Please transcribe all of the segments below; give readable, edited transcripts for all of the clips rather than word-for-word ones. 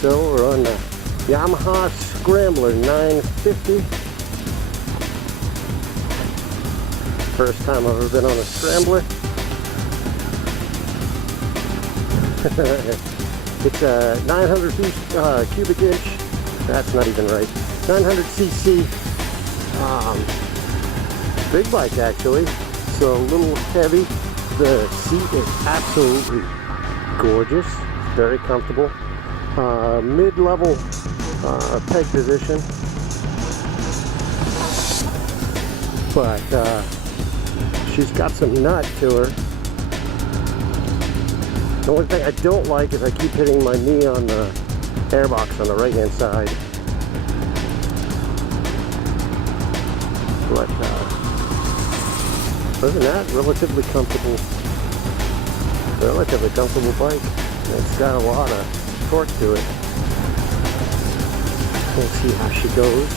So we're on the Yamaha Scrambler 950. First time I've ever been on a Scrambler. It's a 900 cubic inch. That's not even right. 900 cc. Big bike actually. So a little heavy. The seat is absolutely gorgeous. Very comfortable. Mid-level peg position. But she's got some nut to her. The only thing I don't like is I keep hitting my knee on the airbox on the right hand side. But other than that, relatively comfortable bike. It's got a lot of torque to it. We'll see how she goes.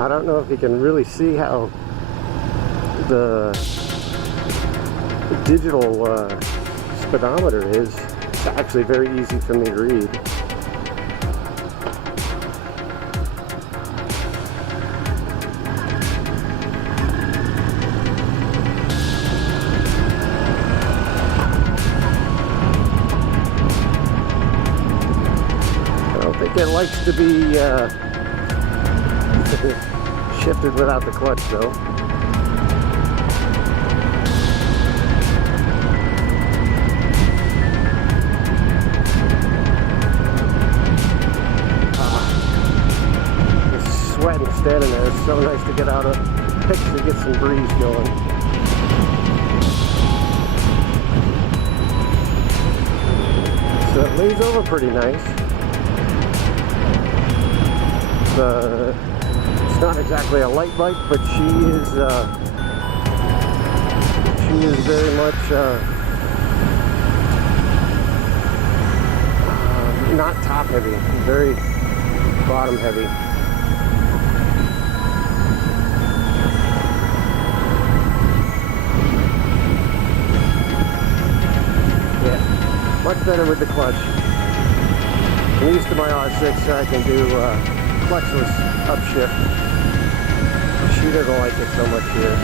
I don't know if you can really see how the digital speedometer is. It's actually very easy for me to read. I don't think it likes to be shifted without the clutch though. Just sweating standing there. It's so nice to get out of pitch to get some breeze going. So it lays over pretty nice. It's not exactly a light bike, but she is very much not top heavy, very bottom heavy. Yeah, much better with the clutch. I'm used to my R6, so I can do clutchless upshift. She doesn't like it so much here.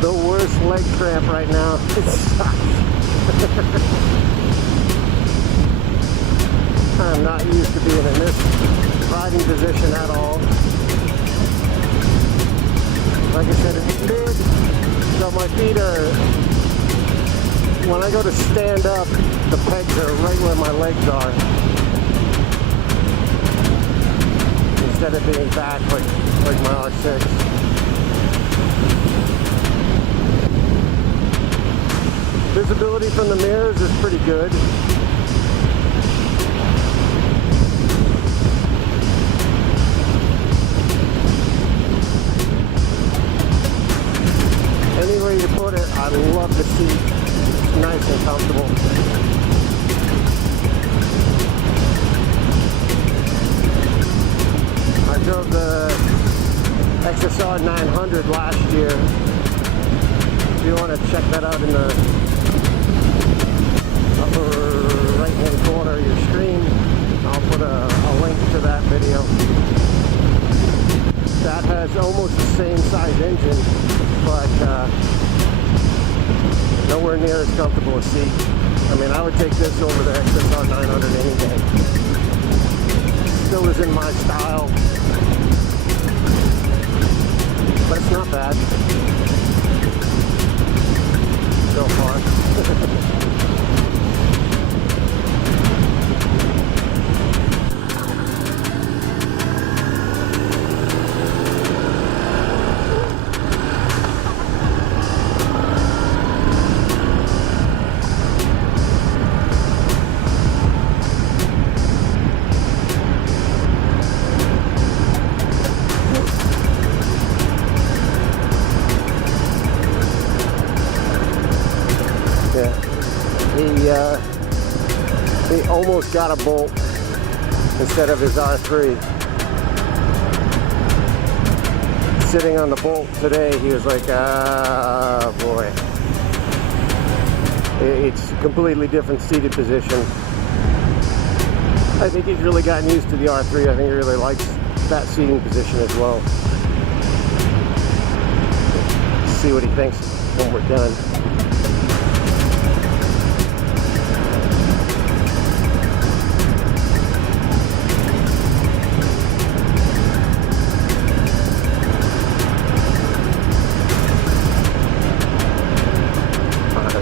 The worst leg cramp right now. It sucks. I'm not used to being in this riding position at all. Like I said, it's mid, so my feet are, when I go to stand up, the pegs are right where my legs are. Instead of being back like my R6. Visibility from the mirrors is pretty good. Any way you put it, I love the seat. It's nice and comfortable. I drove the XSR 900 last year. If you want to check that out in the upper right hand corner of your screen, I'll put a link to that video. That has almost the same size engine near as comfortable a seat. I mean, I would take this over the XSR 900 any day. Still is in my style, but it's not bad so far. He almost got a bolt instead of his R3. Sitting on the bolt today, he was like, ah, boy. It's a completely different seated position. I think he's really gotten used to the R3. I think he really likes that seating position as well. See what he thinks when we're done.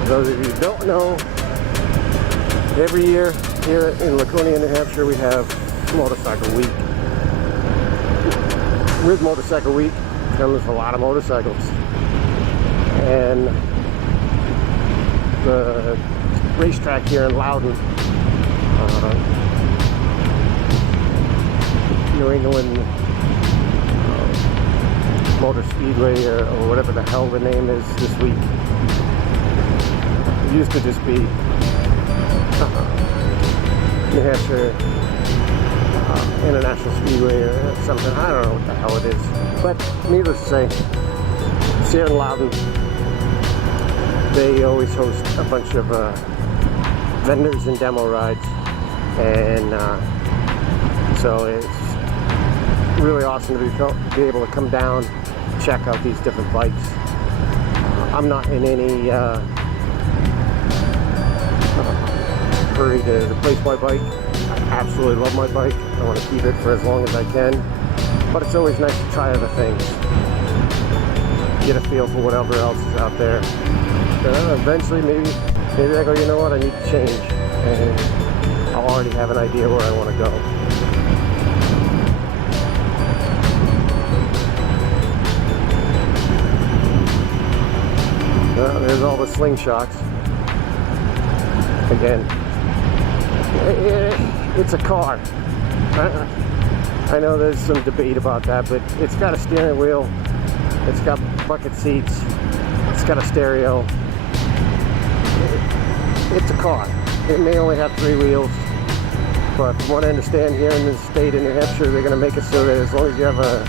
Those of you who don't know, every year here in Laconia, New Hampshire, we have Motorcycle Week. With Motorcycle Week comes a lot of motorcycles. And the racetrack here in Loudon, New England Motor Speedway or whatever the hell the name is this week. It used to just be New Hampshire International Speedway or something. I don't know what the hell it is. But needless to say, it's here in Loudon. They always host a bunch of vendors and demo rides. And so it's really awesome to be able to come down, check out these different bikes. I'm not in any hurry to replace my bike. I absolutely love my bike. I want to keep it for as long as I can, but it's always nice to try other things, get a feel for whatever else is out there. Eventually maybe I go, you know what, I need to change, and I'll already have an idea where I want to go. There's all the slingshots. Again, it's a car. I know there's some debate about that, but it's got a steering wheel, it's got bucket seats, it's got a stereo. It's a car. It may only have 3 wheels, but from what I understand here in the state of New Hampshire, they're going to make it so that as long as you have a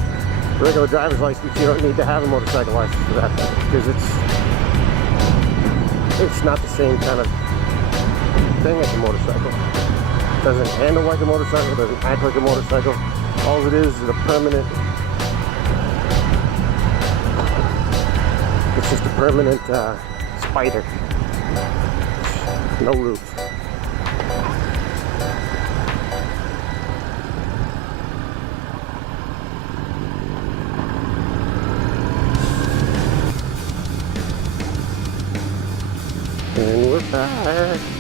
regular driver's license, you don't need to have a motorcycle license for that thing, because it's not the same kind of thing as a motorcycle. It doesn't handle like a motorcycle, doesn't act like a motorcycle. All it is a permanent, it's just a permanent spider. No roof. And we're back.